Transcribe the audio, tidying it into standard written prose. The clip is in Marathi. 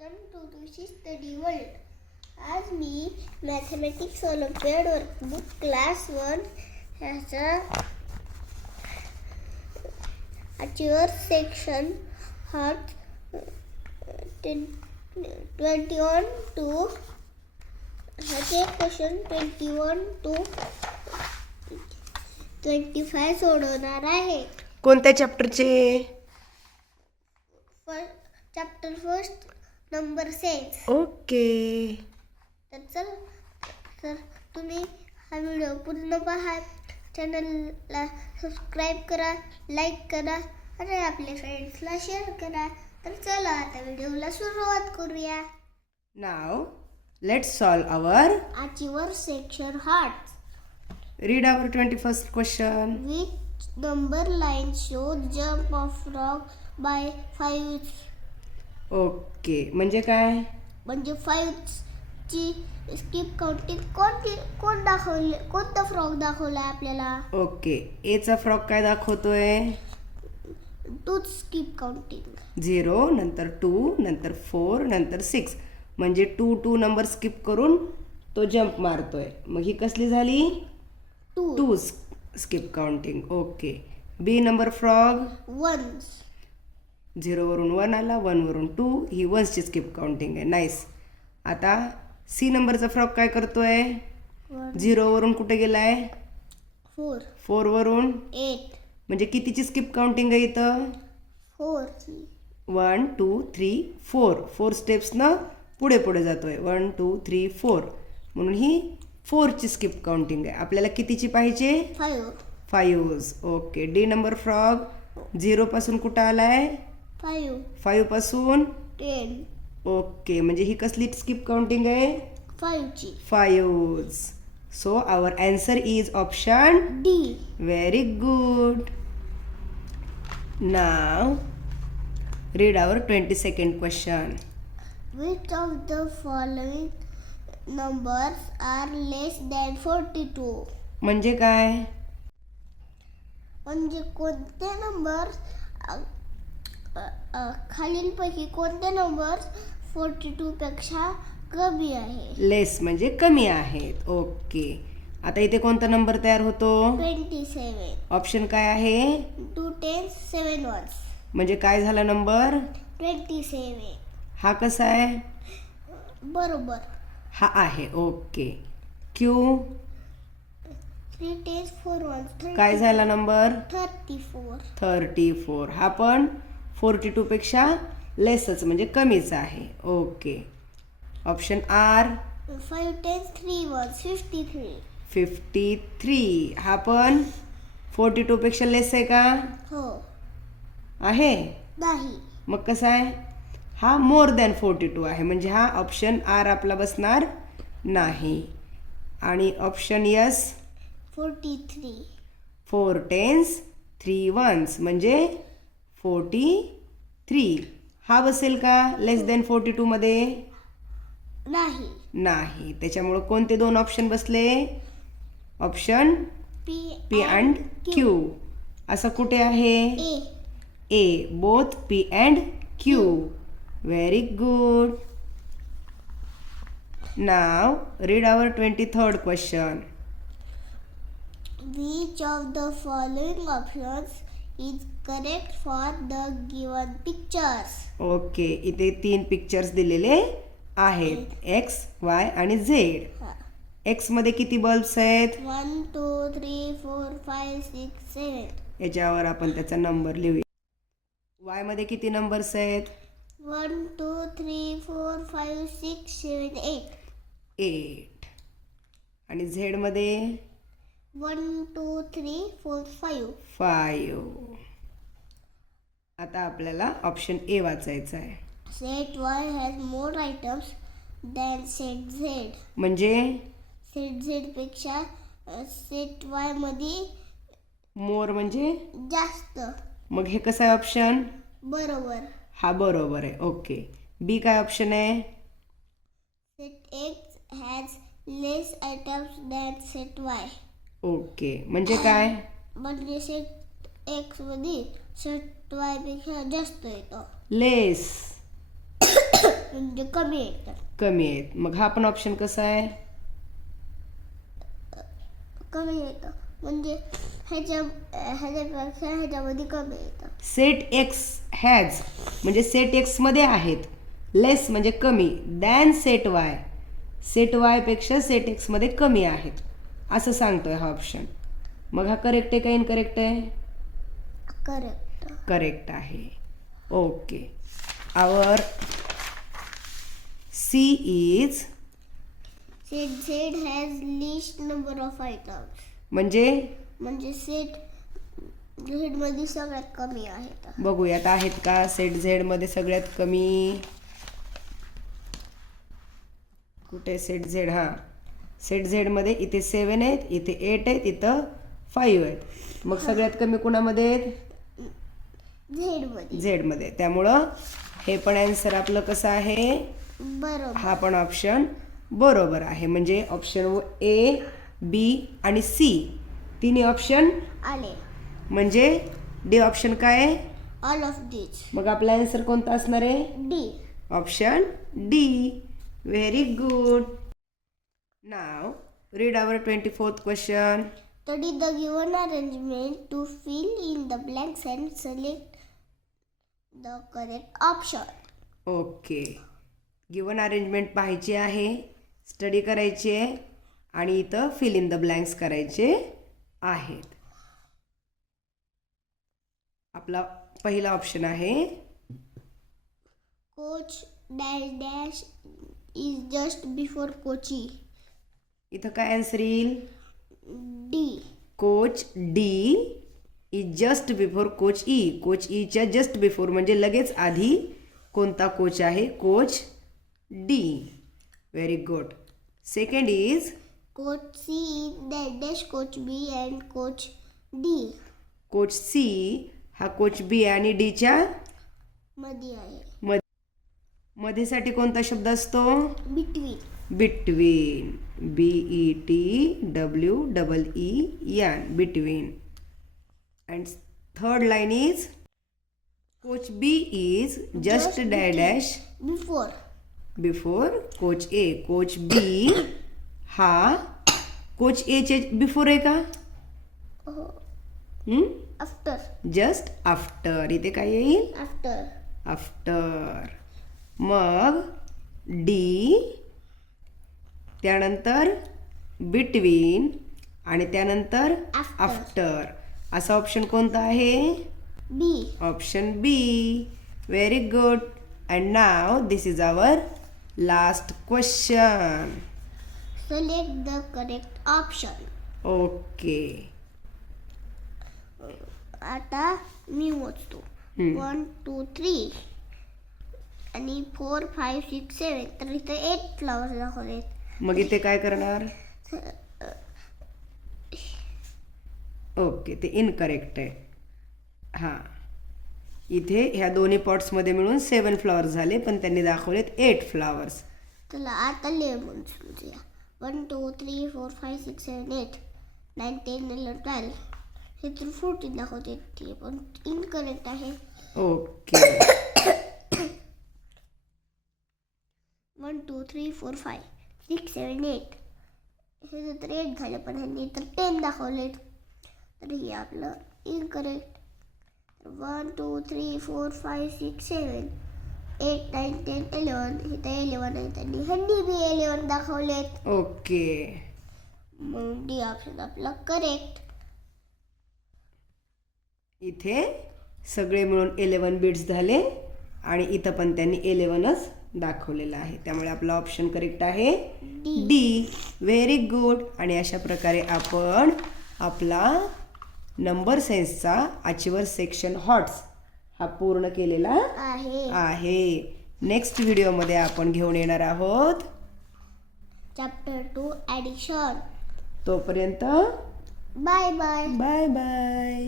वेलकम टू तुझी स्टडी वर्ल्ड. आज मी मॅथमॅटिक्स ऑलिम्पियाड वर्कबुक क्लास 1 ह्याचा अचिव्हर सेक्शन हार्ट 21 टू ह्याचे क्वेश्चन 21 टू 25 सोडवणार आहे. कोणत्या चॅप्टरचे? Chapter first number sense. Okay. तर तुम्ही हा व्हिडिओ पूर्ण पहा, चॅनलला सबस्क्राईब करा, लाईक करा आणि आपल्या फ्रेंड्सला शेअर करा. तर चला आता व्हिडिओला सुरुवात करूया. Now let's solve our achiever section hard. Read our 21st question. Which number line show jump of frog by 5. Okay, म्हणजे काय? म्हणजे 5 ची स्किप काउंटिंग कोणता फ्रॉग दाखवला आपल्याला? ओके, एचा फ्रॉग काय दाखवतोय? 2 स्किप काउंटिंग. 0 नंतर 2 नंतर 4 नंतर 6 म्हणजे 2 नंबर स्किप करून तो जम्प मारतोय. मग ही कसली झाली? 2 स्किप काउंटिंग. ओके. बी नंबर फ्रॉग 1. 0 वरून 1 आला, 1 वरून 2, ही 1ची स्किप काउंटिंग आहे. नाईस. आता सी नंबरचा फ्रॉग काय करतोय? 0 वरून कुठे गेलाय? 4 वरून 8. म्हणजे कितीची स्किप काउंटिंग आहे इथं? 4. 1 2 3 4 स्टेप्स न पुढे पुढे जातोय. 1 2 3 4 म्हणून ही 4ची स्किप काउंटिंग आहे. आपल्याला कितीची पाहिजे? 5. ओके. डी नंबर फ्रॉग 0 पासून कुठं आलाय? 5 पासून 10. ओके, म्हणजे ही कसली स्किप काउंटिंग आहे? 5ची. 5. So our answer is option D. Very good. Now read our 22nd question. Which of the following numbers are less than 42? म्हणजे काय? म्हणजे कोणते नंबर खालीलपैकी कोणते नंबर 42 पेक्षा कमी आहे? लेस म्हणजे कमी आहेत. ओके. आता इथे कोणता नंबर तयार होतो? 27. ऑप्शन काय आहे? 2 10s 7 ones. म्हणजे काय झाला नंबर? 27. हा कसा आहे? बरोबर. हा आहे. ओके. Q 3 10s 4 ones. काय झाला नंबर? 34. हा पण 42 पेक्षा लेसच म्हणजे कमीच आहे. Okay. Option are 5 10s 3 ones. 53. हा पण 42 पेक्षा लेस आहे का? हो. आहे. नाही. मग कसा आहे? हा मोर दॅन 42 आहे, म्हणजे हा ऑप्शन आर आपला बसणार नाही. आणि ऑप्शन यस 43. 4 10s 3 ones म्हणजे 43. हा बसेल का लेस दॅन 42 मध्ये? नाही. त्याच्यामुळे कोणते 2 ऑप्शन बसले? Option P and Q. असं कुठे आहे? A. Both P and Q. Very good. Now read our 23rd question. Which of the following options is correct for the given pictures? Okay, इथे 3 पिक्चर्स दिलेले आहेत, एक्स वाय आणि झेड. एक्स मध्ये किती बल्ब्स आहेत? 1 2 3 4 5 6 7. याच्यावर आपण त्याचा नंबर लिहूया. वाय मध्ये किती नंबर्स आहेत? 1 2 3 4 5 6 7 8. 8. आणि झेड मध्ये 1 2 3 4 5. 5. आता आपल्याला ऑप्शन ए वाचायचा आहे. Set Y has more items than set Z. म्हणजे सेट Z पेक्षा सेट Y मध्ये मोर म्हणजे जास्त. मग हे कसं आहे ऑप्शन? बरोबर. हा बरोबर आहे. ओके. बी काय ऑप्शन आहे? Set X has less items than set Y. Okay, म्हणजे काय? म्हणजे सेट X मध्ये सेट Y पेक्षा जास्त येतो. लेस म्हणजे कमी येतं. कमी आहेत. मग हा पण ऑप्शन कसा आहे? कमी येतं म्हणजे ह्याच्यापेक्षा ह्याच्यामध्ये कमी येतं. सेट एक्स हॅज म्हणजे सेट एक्स मध्ये आहेत, लेस म्हणजे कमी, than set Y, set Y पेक्षा सेट एक्स मध्ये कमी आहेत असं सांगतोय हा ऑप्शन. मग हा करेक्ट आहे का इनकरेक्ट आहे? करेक्ट. करेक्ट आहे. Okay. Our C is set Z has least number of items म्हणजे सेट झेड मध्ये सगळ्यात कमी आहेत. बघूयात आहेत का सेट झेड मध्ये सगळ्यात कमी. कुठे सेट झेड? हा, सेट झेड मध्ये इथे 7 आहेत, इथे 8 आहेत, इथं 5 आहेत. मग सगळ्यात कमी कुणामध्ये आहेत? झेड मध्ये. त्यामुळं हे पण आन्सर आपलं कसं आहे? बरोबर. हा पण ऑप्शन बरोबर आहे. म्हणजे ऑप्शन ए, बी आणि सी तिन्ही ऑप्शन आले. म्हणजे डी ऑप्शन काय आहे? All of this. मग आपला आन्सर कोणता असणार आहे? D. Option D. Very good. Now read our 24th question. Study the given arrangement to fill in the blanks and select the correct option. Okay. Given arrangement पाहायची आहे, स्टडी करायची आहे आणि इथं फिल इन द ब्लँक्स करायचे आहेत. आपला पहिला ऑप्शन आहे coach dash dash is just before coach E. इथं काय आन्सर येईल? D. Coach D is just before coach E. Coach ईच्या जस्ट बिफोर म्हणजे लगेच आधी कोणता कोच आहे? Coach D. Very good. Second is coach C is dash dash coach B and coach D. Coach C हा कोच बी आणि डीच्या मध्ये आहे. मध्येसाठी कोणता शब्द असतो? Between. Between. BETWEEN. Between. And third line is coach B is just dash dash before. Before coach A. Coach B हा कोच एचे बिफोर आहे का? आफ्टर. Just after. इथे काय येईल? आफ्टर. आफ्टर. मग डी, त्यानंतर बिटवीन आणि त्यानंतर आफ्टर. असा ऑप्शन कोणता आहे? B. Option B. Very good. And now this is our last question. Select the correct option. Okay. आता मी मोजतो. 1 2 3 आणि 4 5 6 7. तर इथे 8 फ्लावर्स दाखवलेत. मग इथे काय करणार? ओके, ते इनकरेक्ट आहे. हां, इथे ह्या दोन्ही पॉट्समध्ये मिळून 7 फ्लॉवर्स झाले, पण त्यांनी दाखवलेत 8 फ्लॉवर्स. चला आता लेमन मोजूया. 1 2 3 4 5 6 7 8 9 10 11 12. हे तर 14 दाखवते, ते पण इनकरेक्ट आहे. ओके. 1 2 3 4 5 6 7 8. हे तर 8 झाले, पण ह्यांनी तर 10 दाखवलेत, तर हे आपलं इनकरेक्ट. 1 2 3 4 5 6 7 8 9 10 11. हे तर 11 आहे, त्यांनी ह्यांनी बी 11 दाखवलेत. ओके. मग डी ऑप्शन आपला करेक्ट. इथे सगळे मिळून 11 बीट्स झाले आणि इथं पण त्यांनी 11च दाखवलेलं आहे, त्यामुळे आपला ऑप्शन करेक्ट आहे डी. Very good. आणि अशा प्रकारे आपण आपला नंबर सेन्सचा अचिव्हर सेक्शन हॉट्स हा पूर्ण केलेला आहे. नेक्स्ट व्हिडिओमध्ये आपण घेऊन येणार आहोत चॅप्टर 2 ॲडिशन. तोपर्यंत बाय बाय. Bye bye.